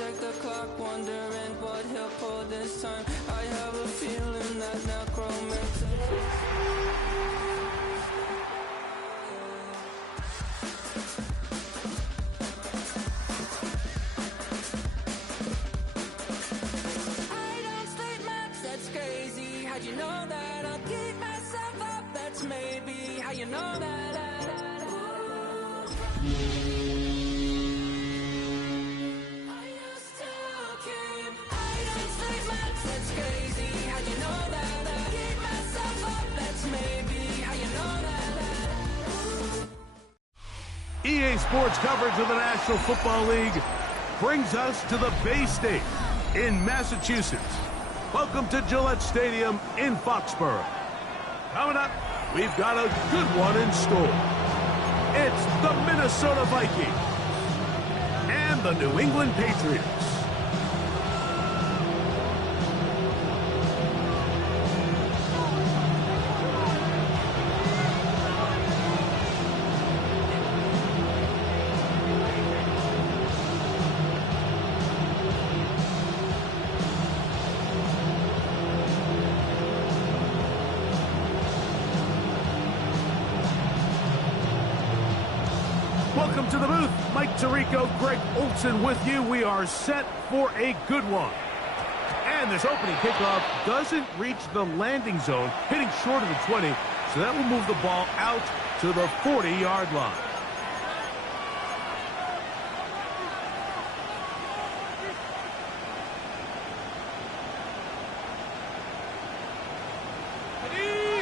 check the clock, wondering what he'll pull this time. I have a feeling that necromancer. I don't sleep much, that's crazy. How'd you know that? I'll keep myself up, that's maybe how you know that. EA Sports coverage of the National Football League brings us to the Bay State in Massachusetts. Welcome to Gillette Stadium in Foxborough. Coming up, we've got a good one in store. It's the Minnesota Vikings and the New England Patriots. Welcome to the booth. Mike Tirico, Greg Olson with you. We are set for a good one. And this opening kickoff doesn't reach the landing zone, hitting short of the 20, so that will move the ball out to the 40-yard line.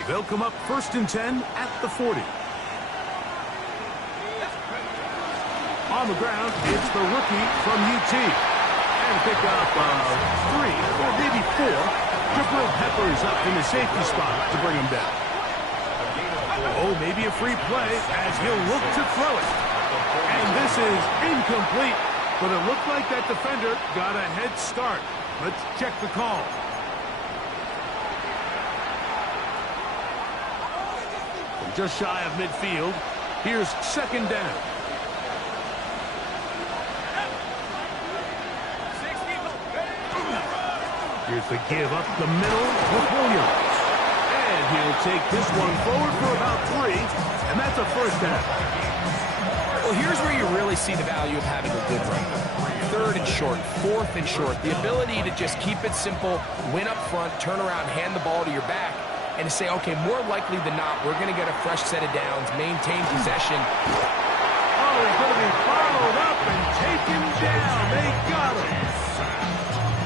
They'll come up 1st and 10 at the 40. On the ground, it's the rookie from UT. And pick up 3 or maybe 4. Jabril Peppers up in the safety spot to bring him down. Oh, maybe a free play as he'll look to throw it. And this is incomplete, but it looked like that defender got a head start. Let's check the call. Just shy of midfield. Here's 2nd down. Here's the give up the middle with Williams. And he'll take this one forward for about 3, and that's a 1st down. Well, here's where you really see the value of having a good run. 3rd and short, 4th and short. The ability to just keep it simple, win up front, turn around, hand the ball to your back, and to say, okay, more likely than not, we're going to get a fresh set of downs, maintain possession. Oh, he's going to be followed up and taken down. They got him.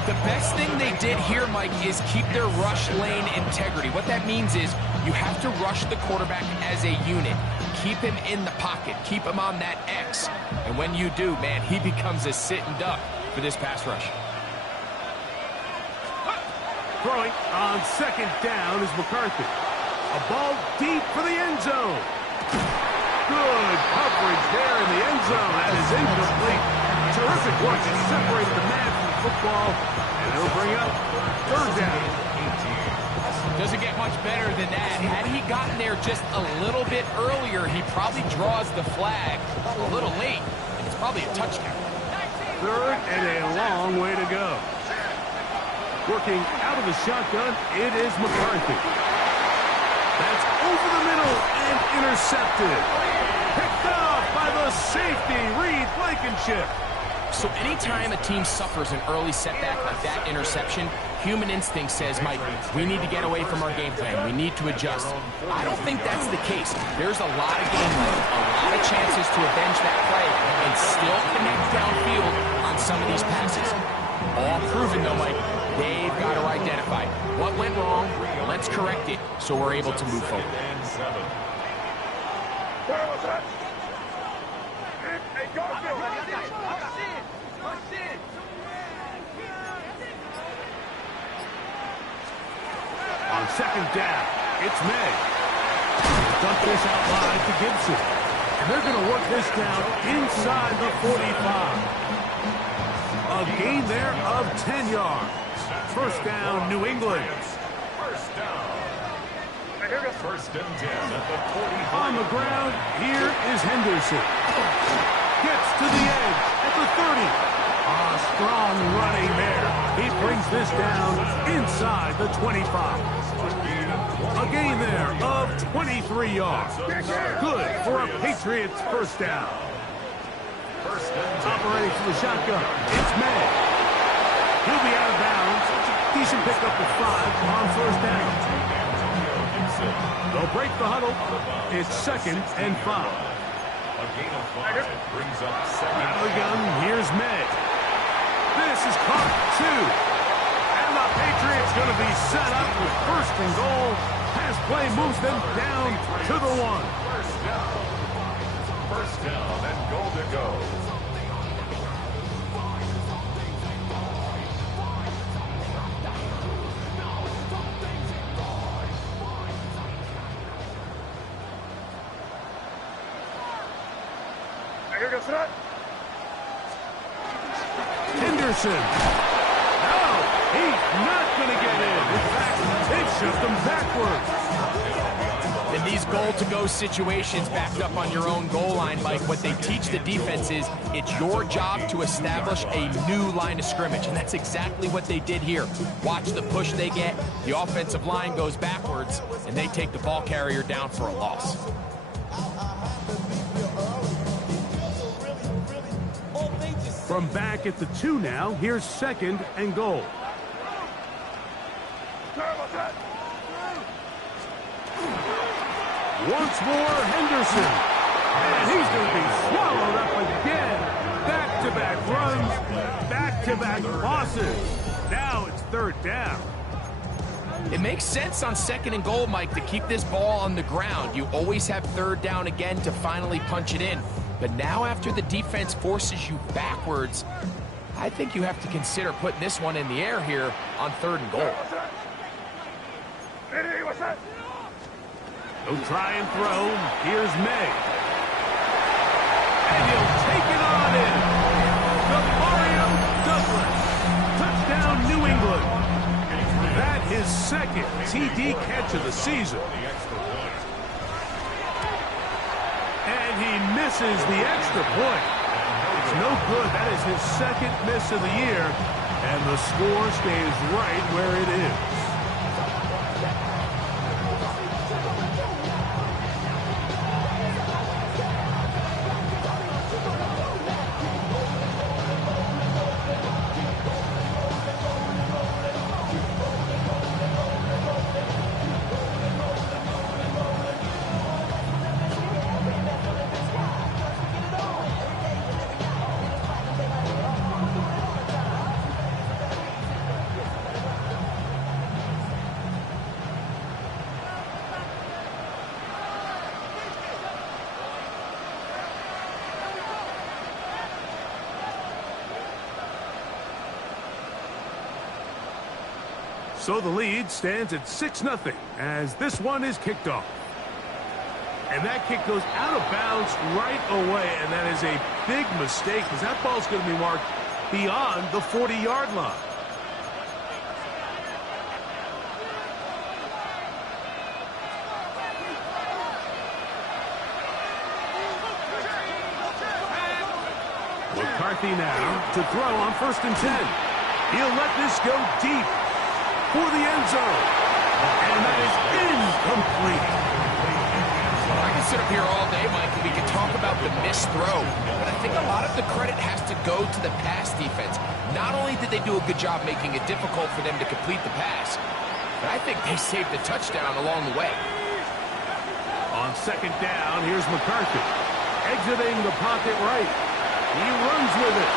The best thing they did here, Mike, is keep their rush lane integrity. What that means is you have to rush the quarterback as a unit. Keep him in the pocket. Keep him on that X. And when you do, man, he becomes a sitting duck for this pass rush. Throwing on 2nd down is McCarthy. A ball deep for the end zone. Good coverage there in the end zone. That is incomplete. Terrific work to separate the man from the football. And it'll bring up 3rd down. Doesn't get much better than that. Had he gotten there just a little bit earlier, he probably draws the flag a little late. And it's probably a touchdown. 3rd and a long way to go. Working out of the shotgun, it is McCarthy. That's over the middle and intercepted. Picked off by the safety, Reed Blankenship. So anytime a team suffers an early setback like that interception, human instinct says, Mike, we need to get away from our game plan. We need to adjust. I don't think that's the case. There's a lot of game left, a lot of chances to avenge that play and still connect downfield on some of these passes. All proven, though, Mike. They've got to identify what went wrong. Let's correct it so we're able to move forward. On 2nd down, it's May. Dump this out wide to Gibson. And they're going to work this down inside the 45. A gain there of 10 yards. 1st down, New England. 1st and 10 at the 40. On the ground, here is Henderson. Gets to the edge at the 30. Strong running there. He brings this down inside the 25. A gain there of 23 yards. Good for a Patriots first down. Operating for the shotgun. It's May. He'll be out of bounds. Decent pickup of 5 on first down. They'll break the huddle. It's 2nd and 5. A gain of 5 brings up 2nd. Out of the gun, here's May. This is caught 2. And the Patriots going to be set up with 1st and goal. Pass play moves them down to the 1. First down and goal to go. Henderson. No, he's not going to get in. In fact, they've shoved him backwards. In these goal-to-go situations backed up on your own goal line, Mike, what they teach the defense is it's your job to establish a new line of scrimmage, and that's exactly what they did here. Watch the push they get. The offensive line goes backwards, and they take the ball carrier down for a loss. From back at the 2 now, here's 2nd and goal. Once more, Henderson. And he's going to be swallowed up again. Back-to-back runs, back-to-back losses. Now it's 3rd down. It makes sense on 2nd and goal, Mike, to keep this ball on the ground. You always have 3rd down again to finally punch it in. But now after the defense forces you backwards, I think you have to consider putting this one in the air here on 3rd and goal. He'll try and throw. Here's May. And he'll take it on in. The Mario Douglas. Touchdown, New England. That is 2nd TD catch of the season. And he misses the extra point. It's no good. That is his 2nd miss of the year. And the score stays right where it is. So the lead stands at 6-0 as this one is kicked off. And that kick goes out of bounds right away, and that is a big mistake because that ball's going to be marked beyond the 40-yard line. McCarthy now to throw on 1st and 10. He'll let this go deep for the end zone. And that is incomplete. I can sit up here all day, Mike, and we can talk about the missed throw, but I think a lot of the credit has to go to the pass defense. Not only did they do a good job making it difficult for them to complete the pass, but I think they saved the touchdown along the way. On 2nd down, here's McCarthy. Exiting the pocket right. He runs with it.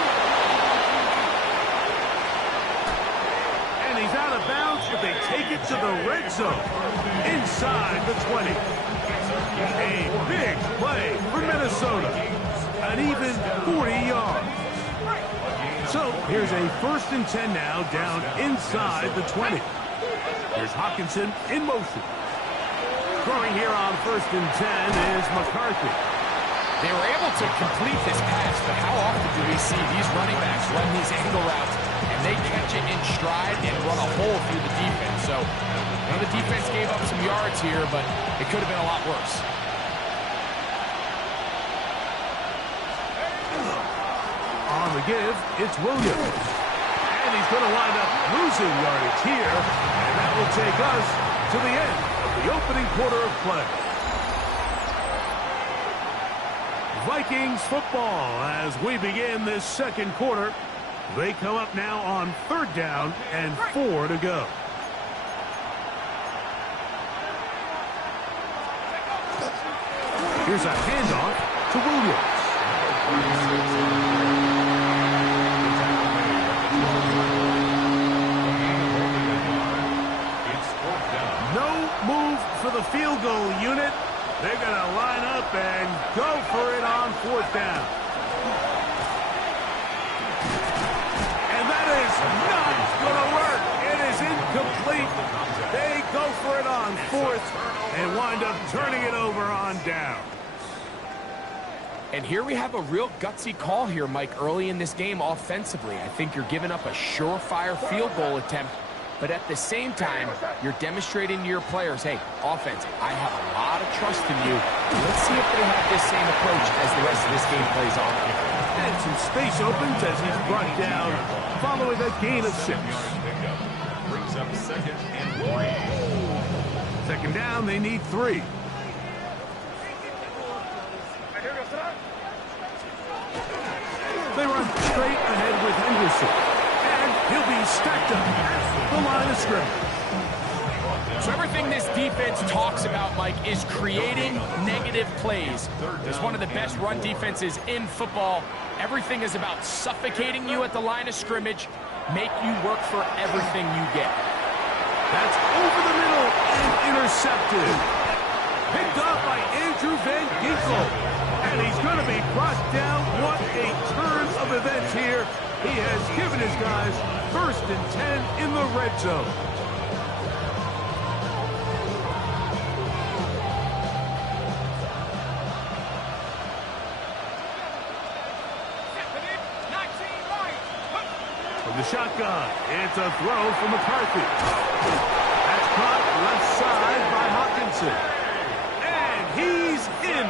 And he's out of bounds, but they take it to the red zone. Inside the 20. A big play for Minnesota. An even 40 yards. So here's a 1st and 10 now down inside the 20. Here's Hawkinson in motion. Throwing here on 1st and 10 is McCarthy. They were able to complete this pass, but how often do we see these running backs run these angle routes and they catch it in stride and run a hole through the defense? So, the defense gave up some yards here, but it could have been a lot worse. On the give, it's Williams. And he's going to wind up losing yardage here. And that will take us to the end of the opening quarter of play. Vikings football as we begin this second quarter. They come up now on 3rd down and 4 to go. Here's a handoff to Williams. No move for the field goal unit. They're going to line up and go for it on 4th down. And that is not going to work. It is incomplete. They go for it on 4th and wind up turning it over on down. And here we have a real gutsy call here, Mike, early in this game offensively. I think you're giving up a surefire field goal attempt. But at the same time, you're demonstrating to your players, hey, offense, I have a lot of trust in you. Let's see if they have this same approach as the rest of this game plays on. And some space opens as he's brought down following a gain of 6. Brings up 2nd and 3. 2nd down, they need 3. They run straight ahead with Henderson. He'll be stacked up at the line of scrimmage. So everything this defense talks about, Mike, is creating negative plays. It's one of the best run defenses in football. Everything is about suffocating you at the line of scrimmage, make you work for everything you get. That's over the middle and intercepted. Picked off by Andrew Van Ginkel. And he's going to be brought down. What a turn of events here. He has given his guys 1st and 10 in the red zone. From the shotgun, it's a throw from McCarthy. That's caught left side by Hawkinson. And he's in.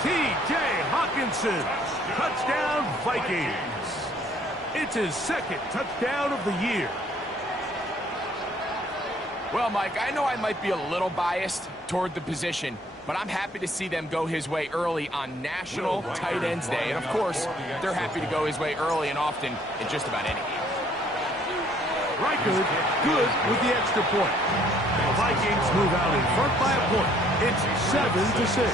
T.J. Hawkinson. Touchdown, Vikings. It's his 2nd touchdown of the year. Well, Mike, I know I might be a little biased toward the position, but I'm happy to see them go his way early on National Tight Ends Day. And, of course, they're happy to go his way early and often in just about any game. Reichard good with the extra point. The Vikings move out in front by a point. It's 7-6.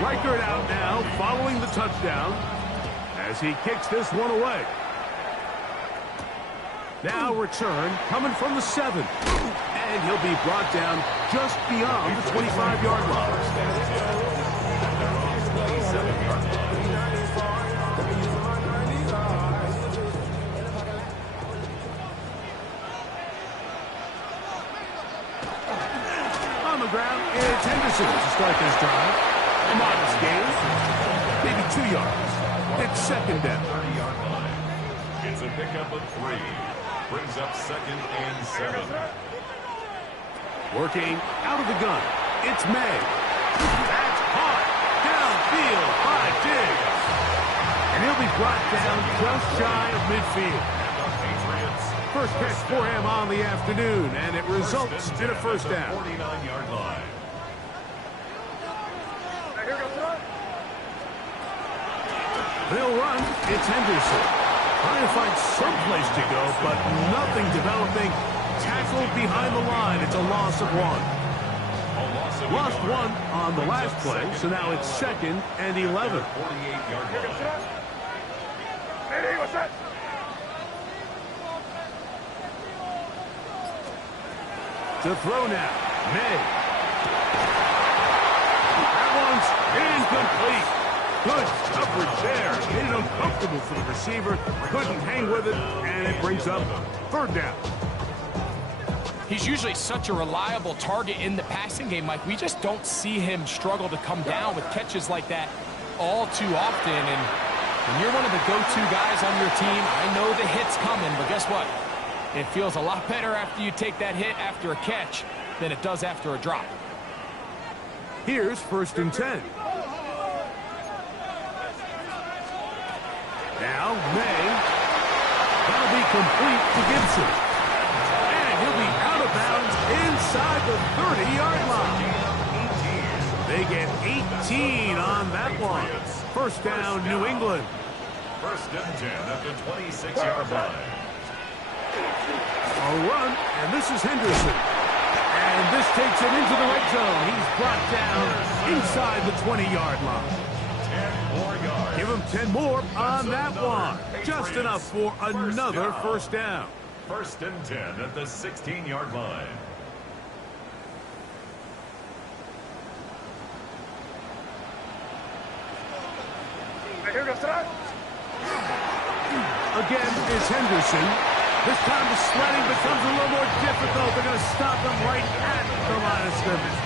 Reichard out now following the touchdown as he kicks this one away. Now return coming from the 7. And he'll be brought down just beyond the 25-yard line. On the ground, it's Henderson to start this drive. A modest gain, maybe 2 yards. It's 2nd down. 30-yard line. It's a pickup of 3. Brings up 2nd and 7. Working out of the gun. It's May. That's caught downfield by Diggs. And he'll be brought down just shy of midfield. First catch for him on the afternoon, and it results in a 1st down. 49-yard line. They'll run. It's Henderson. Trying to find some place to go, but nothing developing. Tackled behind the line. It's a loss of 1. Lost 1 on the last play, so now it's 2nd and 11. 48-yard line. To throw now. May. That one's incomplete. Good coverage there. Made it uncomfortable for the receiver. Couldn't hang with it, and it brings up 3rd down. He's usually such a reliable target in the passing game, Mike. We just don't see him struggle to come down with catches like that all too often. And When you're one of the go-to guys on your team, I know the hit's coming, but guess what? It feels a lot better after you take that hit after a catch than it does after a drop. Here's 1st and 10. Now, May. That'll be complete to Gibson. And he'll be out of bounds inside the 30-yard line. They get 18 on that one. 1st down, New England. 1st and 10 at the 26-yard line. A run, and this is Henderson. And this takes it into the red zone. He's brought down inside the 20-yard line. 10 more yards. Give him 10 more on that one. Just enough for another 1st down. 1st and 10 at the 16-yard line. Again is Henderson. This time the sledding becomes a little more difficult. They're going to stop him right at the line of scrimmage.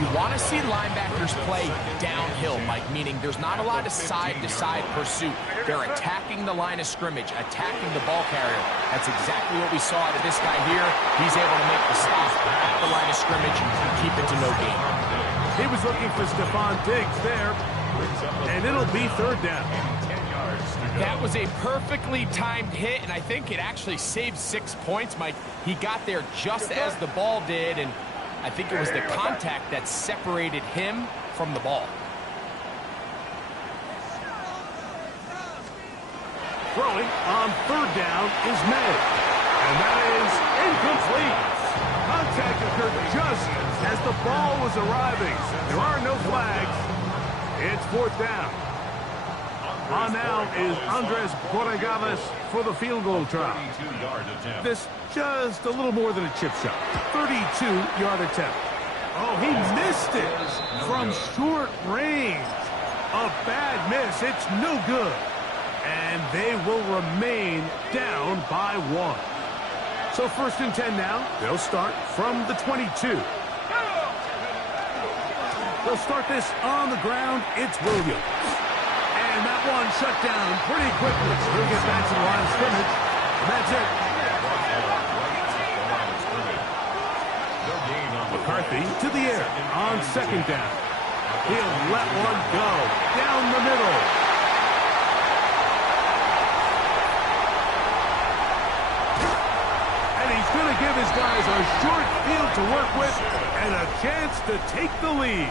You want to see linebackers play downhill, Mike, meaning there's not a lot of side-to-side pursuit. They're attacking the line of scrimmage, attacking the ball carrier. That's exactly what we saw out of this guy here. He's able to make the stop at the line of scrimmage and keep it to no gain. He was looking for Stephon Diggs there, and it'll be 3rd down. That was a perfectly timed hit, and I think it actually saved 6 points, Mike. He got there just as the ball did, and I think it was the contact that separated him from the ball. Throwing on 3rd down is May. And that is incomplete. Contact occurred just as the ball was arriving. There are no flags. It's 4th down. On now is Andres Borregales for the field goal try. This just a little more than a chip shot. 32-yard attempt. Oh, he missed it from short range. A bad miss. It's no good. And they will remain down by 1. So 1st and 10 now. They'll start from the 22. They'll start this on the ground. It's Williams. And that one shut down pretty quickly. He'll get back to the line of scrimmage. And that's it. McCarthy to the air on 2nd down. He'll let one go down the middle. And he's going to give his guys a short field to work with and a chance to take the lead.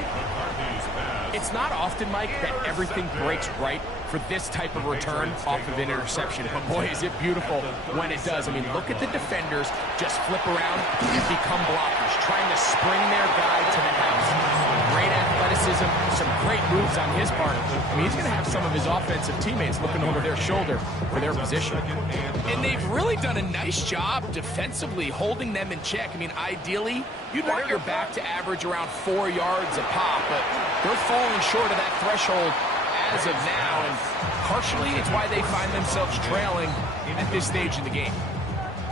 It's not often, Mike, that everything breaks right for this type of return off of an interception. But boy, is it beautiful when it does. I mean, look at the defenders just flip around and become blockers, trying to spring their guy to the house. Great athleticism, some great moves on his part. I mean, he's going to have some of his offensive teammates looking over their shoulder for their position. And they've really done a nice job defensively holding them in check. I mean, ideally, you'd want your back to average around 4 yards a pop, but they're falling short of that threshold as of now, and partially it's why they find themselves trailing at this stage in the game.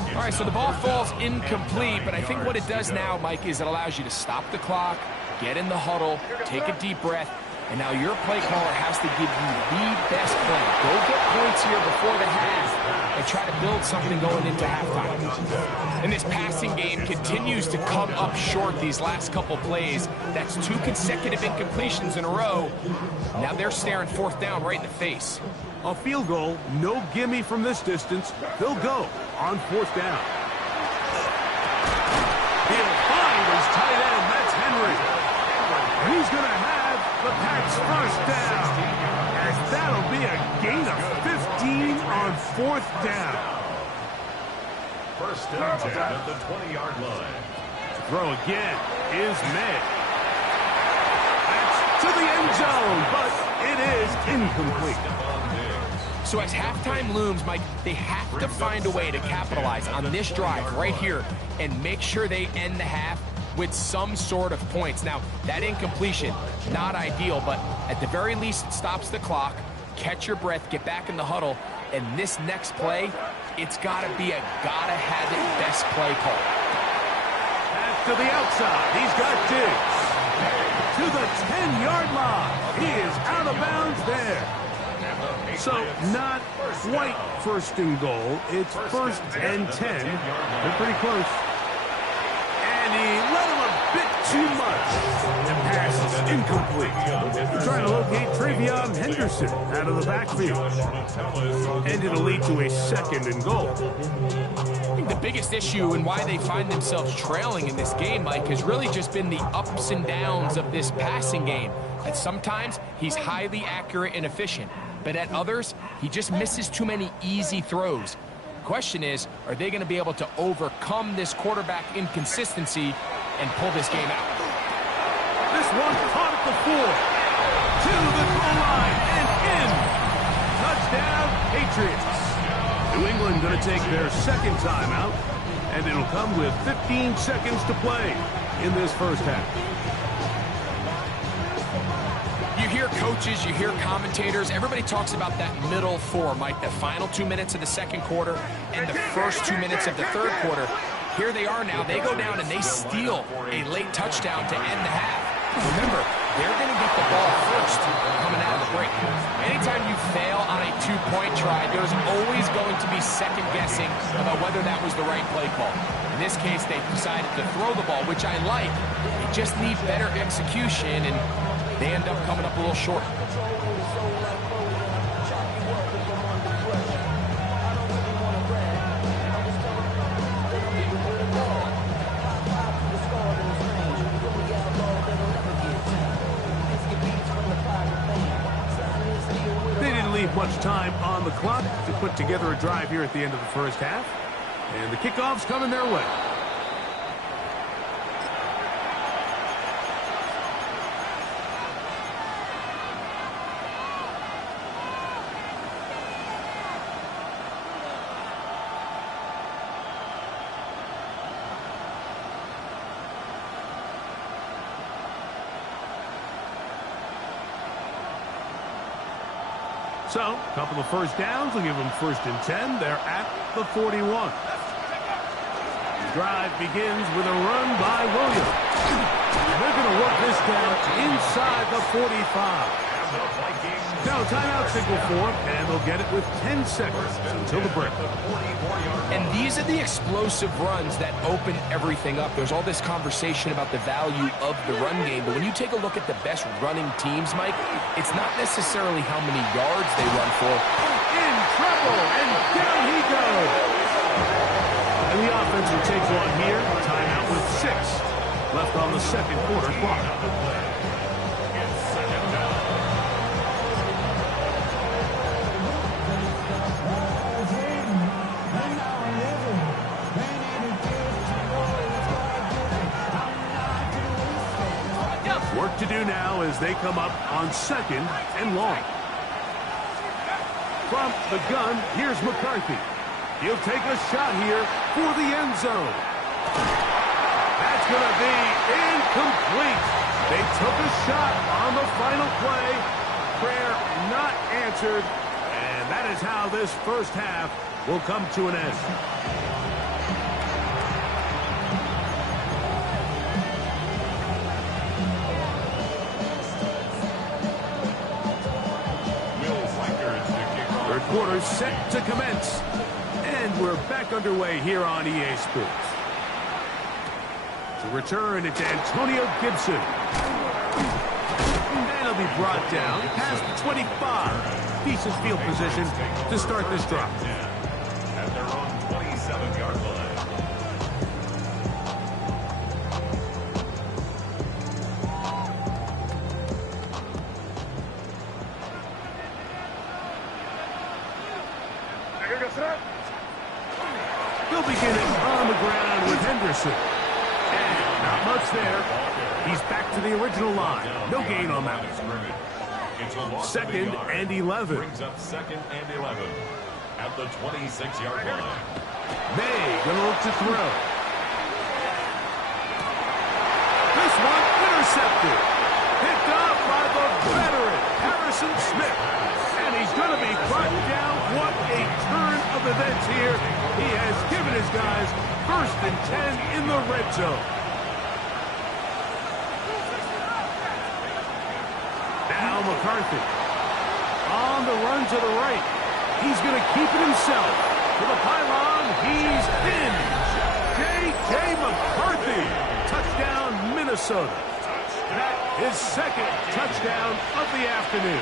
All right, so the ball falls incomplete, but I think what it does now, Mike, is it allows you to stop the clock, get in the huddle, take a deep breath, and now your play caller has to give you the best play. Go get points here before the half and try to build something going into halftime. And this passing game continues to come up short these last couple plays. That's 2 consecutive incompletions in a row. Now they're staring 4th down right in the face. A field goal, no gimme from this distance. They'll go on 4th down. He'll find his tight end. That's Henry. And he's going to have the Pats' 1st down. As that'll be a gain of 15 on 4th down. 1st and 10 at the 20-yard line. Throw again is May. That's to the end zone, but it is incomplete. So as halftime looms, Mike, they have to find a way to capitalize on this drive right here and make sure they end the half with some sort of points. Now, that incompletion, not ideal, but at the very least, it stops the clock. Catch your breath, get back in the huddle, and this next play, it's got to be a gotta-have-it best play call. Pass to the outside. He's got Diggs. To the 10-yard line. He is out of bounds there. So not quite first and goal. It's first and 10. They're pretty close. And he let him a bit too much. The pass is incomplete. They're trying to locate Travion Henderson out of the backfield. And it'll lead to a second and goal. I think the biggest issue and why they find themselves trailing in this game, Mike, has really just been the ups and downs of this passing game. And sometimes he's highly accurate and efficient, but at others, he just misses too many easy throws. The question is, are they going to be able to overcome this quarterback inconsistency and pull this game out? This one caught at the 4. To the goal line and in. Touchdown, Patriots. New England going to take their second timeout, and it'll come with 15 seconds to play in this first half. You hear coaches, you hear commentators, everybody talks about that middle 4, Mike, the final 2 minutes of the second quarter and the first 2 minutes of the third quarter. Here they are now. They go down and they steal a late touchdown to end the half. Remember, they're going to get the ball first coming out of the break. Anytime you fail on a two-point try, there's always going to be second-guessing about whether that was the right play call. In this case, they decided to throw the ball, which I like. They just need better execution, and they end up coming up a little short. Much time on the clock to put together a drive here at the end of the first half. And the kickoff's coming their way. So, a couple of first downs will give them first and 10. They're at the 41. The drive begins with a run by Williams. They're going to work this down inside the 45. Now, timeout signal for them, and they'll get it with 10 seconds until the break. And these are the explosive runs that open everything up. There's all this conversation about the value of the run game, but when you take a look at the best running teams, Mike, it's not necessarily how many yards they run for. In trouble, and down he goes. And the offense will take one here. Timeout with 6 left on the second quarter clock. Work to do now as they come up on second and long. From the gun, here's McCarthy. He'll take a shot here for the end zone. That's going to be incomplete. They took a shot on the final play. Prayer not answered. And that is how this first half will come to an end. Quarter set to commence. And we're back underway here on EA Sports. To return, it's Antonio Gibson. And he'll be brought down past the 25. Decent field position to start this drive. At their own 27-yard line. They'll begin it on the ground with Henderson. And not much there. He's back to the original line. No gain on that. Second and 11. Brings up second and 11 at the 26-yard line. May gonna look to throw. This one intercepted. Picked off by the veteran, Harrison Smith. And he's going to be brought down. What a turn of events here. He has given his guys first and 10 in the red zone. Now McCarthy. On the run to the right. He's going to keep it himself. To the pylon. He's in. J.J. McCarthy. Touchdown, Minnesota. That is second touchdown of the afternoon.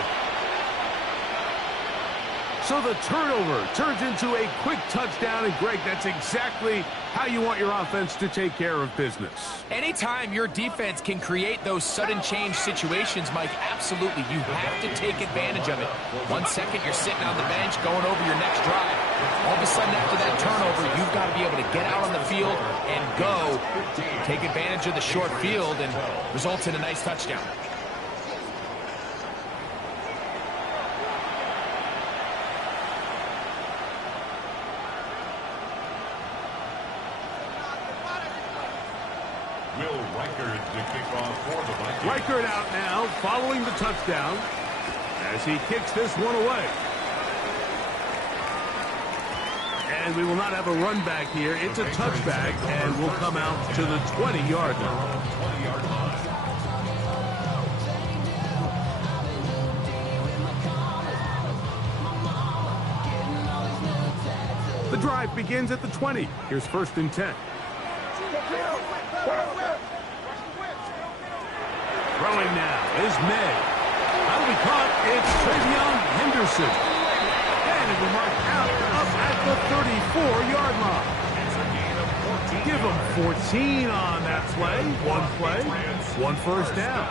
So the turnover turns into a quick touchdown, and Greg, that's exactly how you want your offense to take care of business. Anytime your defense can create those sudden change situations, Mike, absolutely, you have to take advantage of it. 1 second, you're sitting on the bench, going over your next drive. All of a sudden, after that turnover, you've got to be able to get out on the field and go, take advantage of the short field, and results in a nice touchdown. Reichert out now, following the touchdown, as he kicks this one away. And we will not have a run back here. It's a touchback, and will come out to the 20-yard line. The drive begins at the 20. Here's 1st and 10. Throwing now is May. That'll be caught. It's Travion Henderson. And it will mark out up at the 34-yard line. Give him 14 on that play. One first down.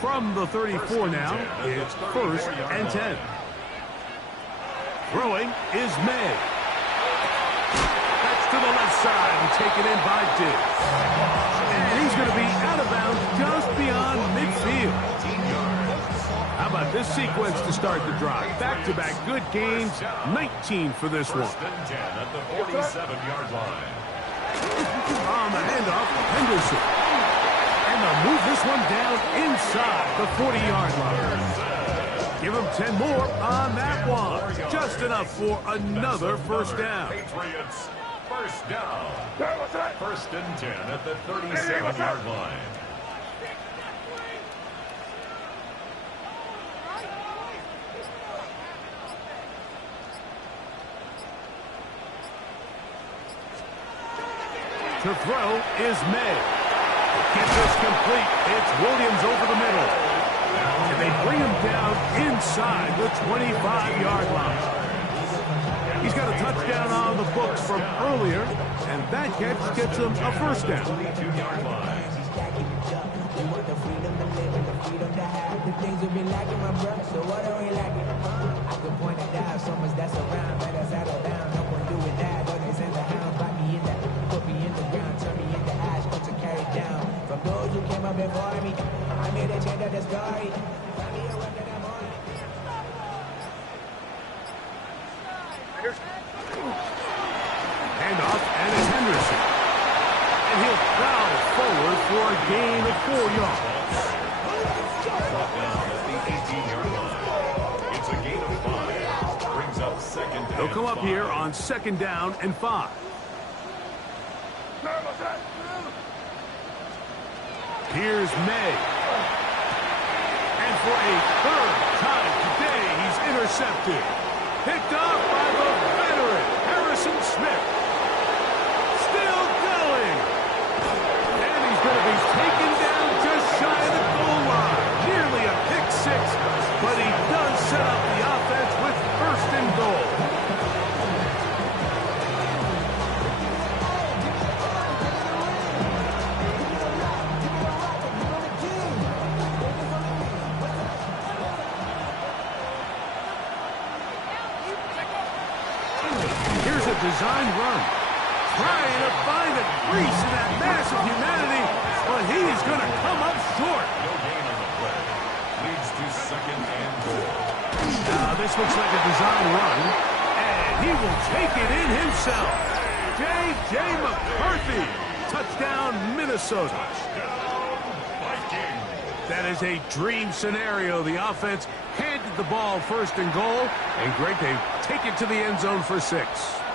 From the 34 now, it's 1st and 10. Throwing is May. That's to the left side and taken in by Diggs. And he's going to be out of bounds just beyond midfield. How about this sequence to start the drive? Back-to-back good gains, 19 for this one. 1st and 10 at the 47-yard line. On the handoff, Henderson. And they'll move this one down inside the 40-yard line. Give him 10 more on that one. Just enough for another first down. Patriots, first down. 1st and 10 at the 37-yard line. To throw is May. Get this complete. It's Williams over the middle. And they bring him down inside the 25-yard line. He's got a touchdown on the books from earlier, and that catch gets him a first down. 32-yard line. Handoff, and it's Henderson. And he'll foul forward for a gain of 4 yards. Brought down at the 18-yard line. It's a gain of 5. Brings up 2nd and 5. They'll come up here on 2nd down and 5. Here's May. And for a 3rd time today, he's intercepted. Picked off by the veteran, Harrison Smith. Still going. And he's going to be taken down just shy of the goal line. Nearly a pick 6, but he does set up the offense with 1st and goal. Design run. Trying to find a crease in that mass of humanity, but he's going to come up short. No gain on the play. Leads to 2nd and goal. This looks like a design run, and he will take it in himself. J.J. McCarthy. Touchdown, Minnesota. That is a dream scenario. The offense handed the ball 1st and goal, and Greg, they take it to the end zone for 6.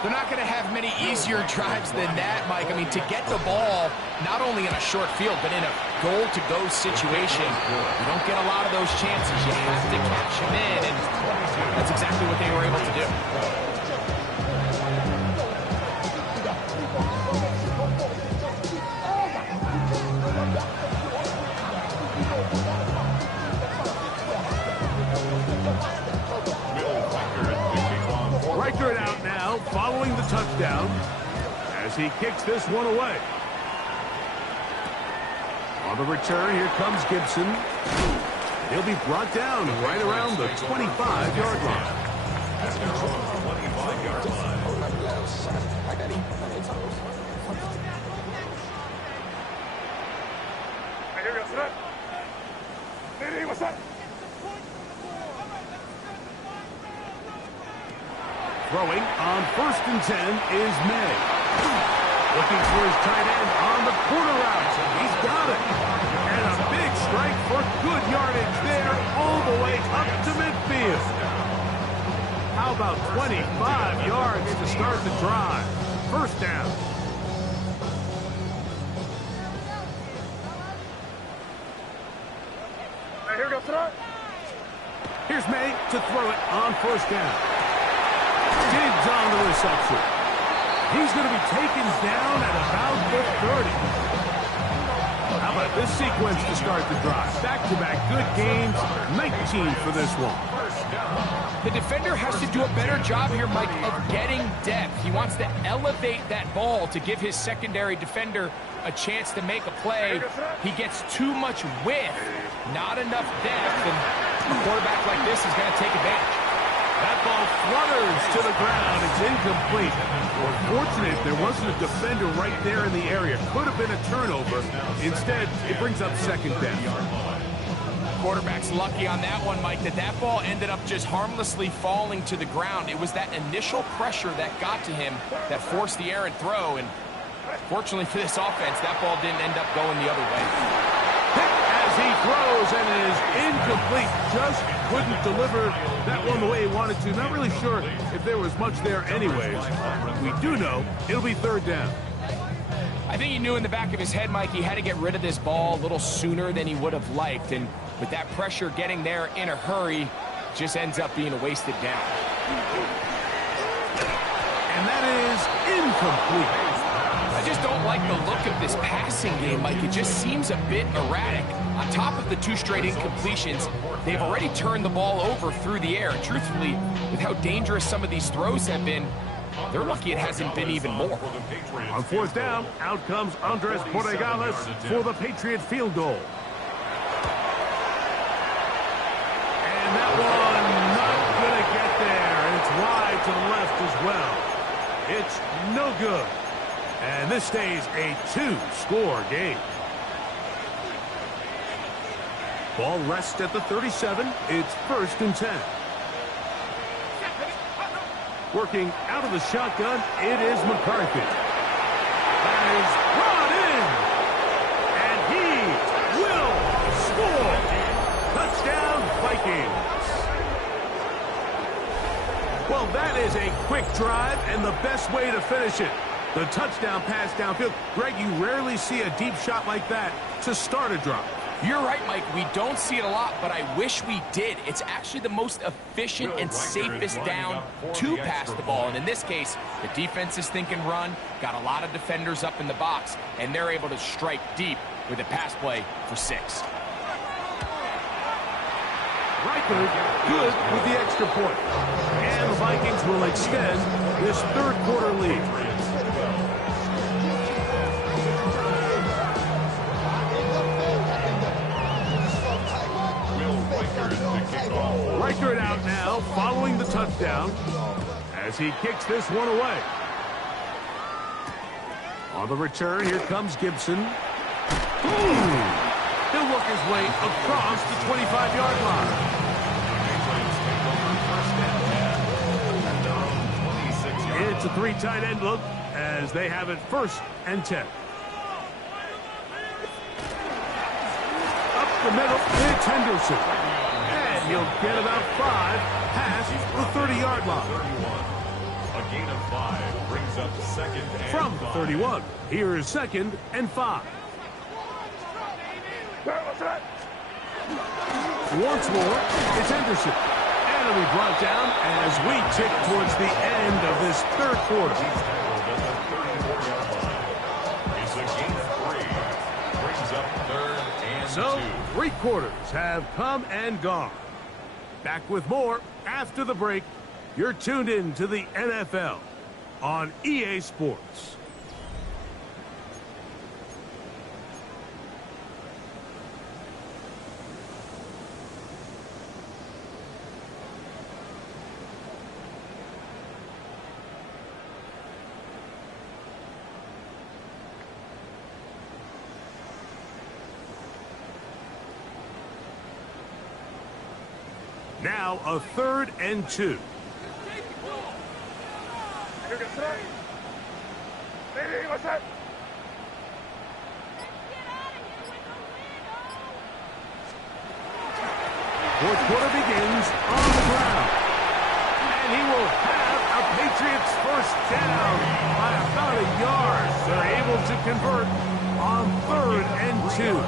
They're not going to have many easier drives than that, Mike. I mean, to get the ball, not only in a short field, but in a goal-to-go situation, you don't get a lot of those chances. You have to catch them in, and that's exactly what they were able to do. Riker it out now, following the touchdown, as he kicks this one away. On the return, here comes Gibson. He'll be brought down right around the 25-yard line. Throwing on 1st and 10 is May. Looking for his tight end on the corner route. He's got it. And a big strike for good yardage there all the way up to midfield. How about 25 yards to start the drive? 1st down. Here's May to throw it on 1st down. Digs on the reception. He's going to be taken down at about the 30. How about this sequence to start the drive? Back-to-back good games, 19 for this one. The defender has to do a better job here, Mike, of getting depth. He wants to elevate that ball to give his secondary defender a chance to make a play. He gets too much width, not enough depth, and a quarterback like this is going to take advantage. That ball flutters to the ground. It's incomplete. Unfortunate there wasn't a defender right there in the area. Could have been a turnover. Instead, it brings up 2nd down. Quarterback's lucky on that one, Mike, that ball ended up just harmlessly falling to the ground. It was that initial pressure that got to him that forced the errant throw, and fortunately for this offense, that ball didn't end up going the other way. As he throws, and it is incomplete. Just couldn't deliver that one the way he wanted to. Not really sure if there was much there anyways. We do know it'll be 3rd down. I think he knew in the back of his head, Mike, he had to get rid of this ball a little sooner than he would have liked. And with that pressure getting there in a hurry, just ends up being a wasted down. And that is incomplete. I just don't like the look of this passing game, Mike. It just seems a bit erratic. On top of the 2 straight incompletions, they've already turned the ball over through the air. And truthfully, with how dangerous some of these throws have been, they're lucky it hasn't been even more. On 4th down, out comes Andres Porregales for the Patriot field goal. And that one not going to get there. It's wide to the left as well. It's no good. And this stays a 2-score game. Ball rests at the 37. It's 1st and 10. Working out of the shotgun, it is McCarthy. That is brought in. And he will score. Touchdown, Vikings. Well, that is a quick drive and the best way to finish it. The touchdown pass downfield. Greg, you rarely see a deep shot like that to start a drive. You're right, Mike. We don't see it a lot, but I wish we did. It's actually the most efficient and safest down to pass the ball. And in this case, the defense is thinking run, got a lot of defenders up in the box, and they're able to strike deep with a pass play for 6. Riker good with the extra point. And the Vikings will extend this 3rd quarter lead. Riker it out now, following the touchdown, as he kicks this one away. On the return, here comes Gibson. He'll work his way across the 25-yard line. It's a 3 tight end look as they have it 1st and 10. Up the middle, it's Henderson. And he'll get about 5 past the 30-yard line. gain of 5 brings up 2nd and From 5. 31, here's 2nd and 5. Once more, it's Henderson. And it'll be brought down as we tick towards the end of this third quarter. He's tackled at the 34-yard line. It's a gain of 3. Brings up 3rd and 2. So, 3 quarters have come and gone. Back with more after the break. You're tuned in to the NFL on EA Sports. Now a 3rd and 2. Fourth quarter begins on the ground. And he will have a Patriots first down by about a yard. They're able to convert on 3rd and 2.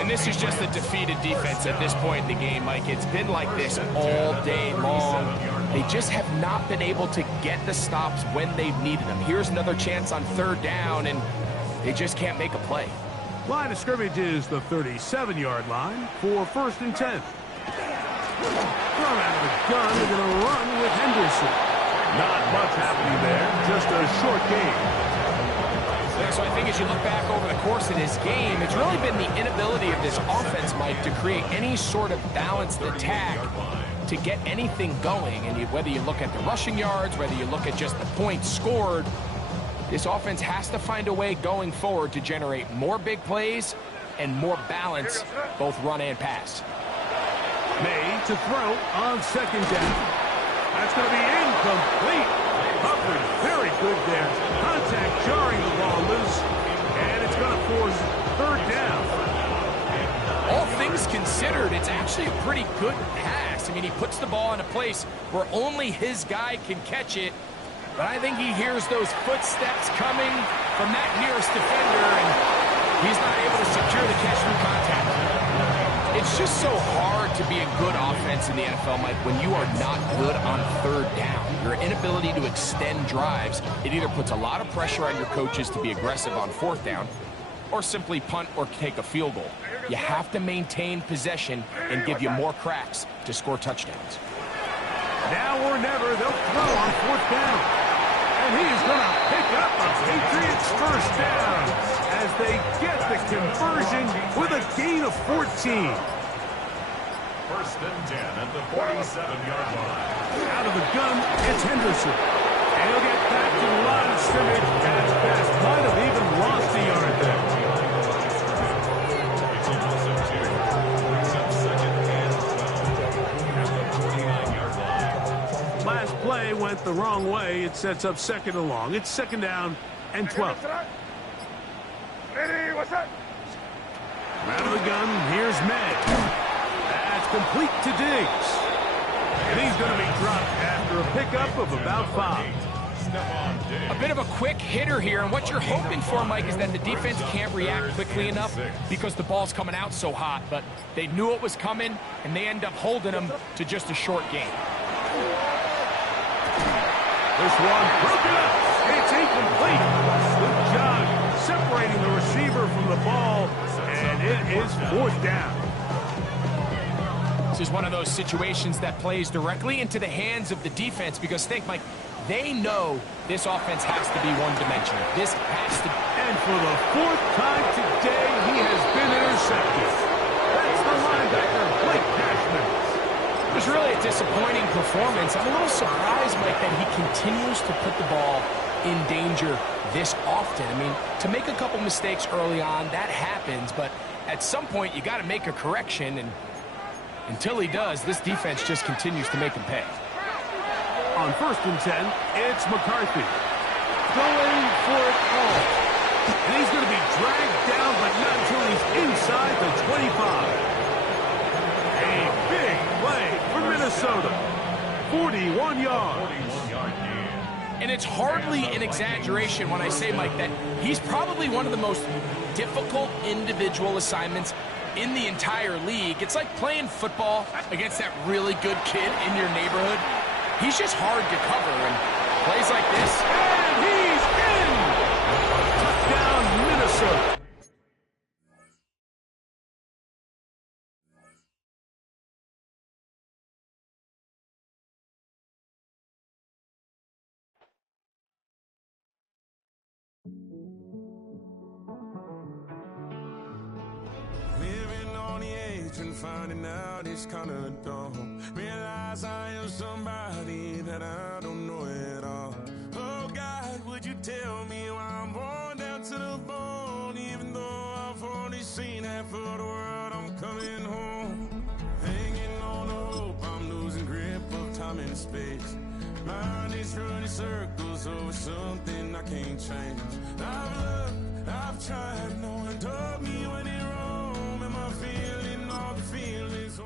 And this is just a defeated defense at this point in the game, Mike. It's been like this all day long. They just have not been able to get the stops when they've needed them. Here's another chance on 3rd down, and they just can't make a play. Line of scrimmage is the 37-yard line for 1st and 10. Thrown out of the gun, they're going to run with Henderson. Not much happening there, just a short game. So I think as you look back over the course of this game, it's really been the inability of this offense, Mike, to create any sort of balanced attack to get anything going. And whether you look at the rushing yards, whether you look at just the points scored, this offense has to find a way going forward to generate more big plays and more balance, both run and pass. May to throw on 2nd down. That's going to be incomplete. Hubbard, very good there. Contact jarring the ball loose, and it's going to force 3rd down. All things considered, it's actually a pretty good pass. I mean, he puts the ball in a place where only his guy can catch it, but I think he hears those footsteps coming from that nearest defender, and he's not able to secure the catch through contact. It's just so hard to be a good offense in the NFL, Mike, when you are not good on 3rd down. Your inability to extend drives, it either puts a lot of pressure on your coaches to be aggressive on 4th down or simply punt or take a field goal. You have to maintain possession and give you more cracks to score touchdowns. Now or never, they'll throw on 4th down. And he is going to pick up a Patriots first down as they get the conversion with a gain of 14. 1st and 10 at the 47-yard line. Out of the gun, it's Henderson. And he'll get back to the line of scrimmage as Best might have even lost a yard there. It's a loss of 2. Brings up 2nd and 12 at the 49-yard line. Last play went the wrong way. It sets up 2nd and long. It's 2nd down and 12. Out of the gun, here's May. That's complete to Diggs. And he's going to be dropped after a pickup of about 5. A bit of a quick hitter here, and what you're hoping for, Mike, is that the defense can't react quickly enough because the ball's coming out so hot, but they knew it was coming, and they end up holding them to just a short game. This one broken up. It's incomplete. Good job separating the receiver from the ball, and it is 4th down. This is one of those situations that plays directly into the hands of the defense because, think, Mike, they know this offense has to be one-dimensional. This has to. And for the 4th time today, he has been intercepted. That's the linebacker, Blake Cashman. It was really a disappointing performance. I'm a little surprised, Mike, that he continues to put the ball in danger this often. I mean, to make a couple mistakes early on, that happens, but at some point, you got to make a correction, and until he does, this defense just continues to make him pay. On 1st and 10, it's McCarthy. Going for it all. And he's going to be dragged down, but not until he's inside the 25. A big play for Minnesota. 41 yards. 41-yard gain And it's hardly an exaggeration when I say, Mike, that he's probably one of the most difficult individual assignments in the entire league. It's like playing football against that really good kid in your neighborhood. He's just hard to cover, and plays like this. And he's in! Touchdown, Minnesota. Living on the edge and finding out it's kinda dumb. Realize I am somebody that I don't know at all. Oh God, would you tell me why I'm worn down to the bone? Even though I've only seen half of the world, I'm coming home. Hanging on to hope, I'm losing grip of time and space. Mind is running circles over something I can't change. I've looked, I've tried, no one told me when it wrong. Am I feeling all the feelings?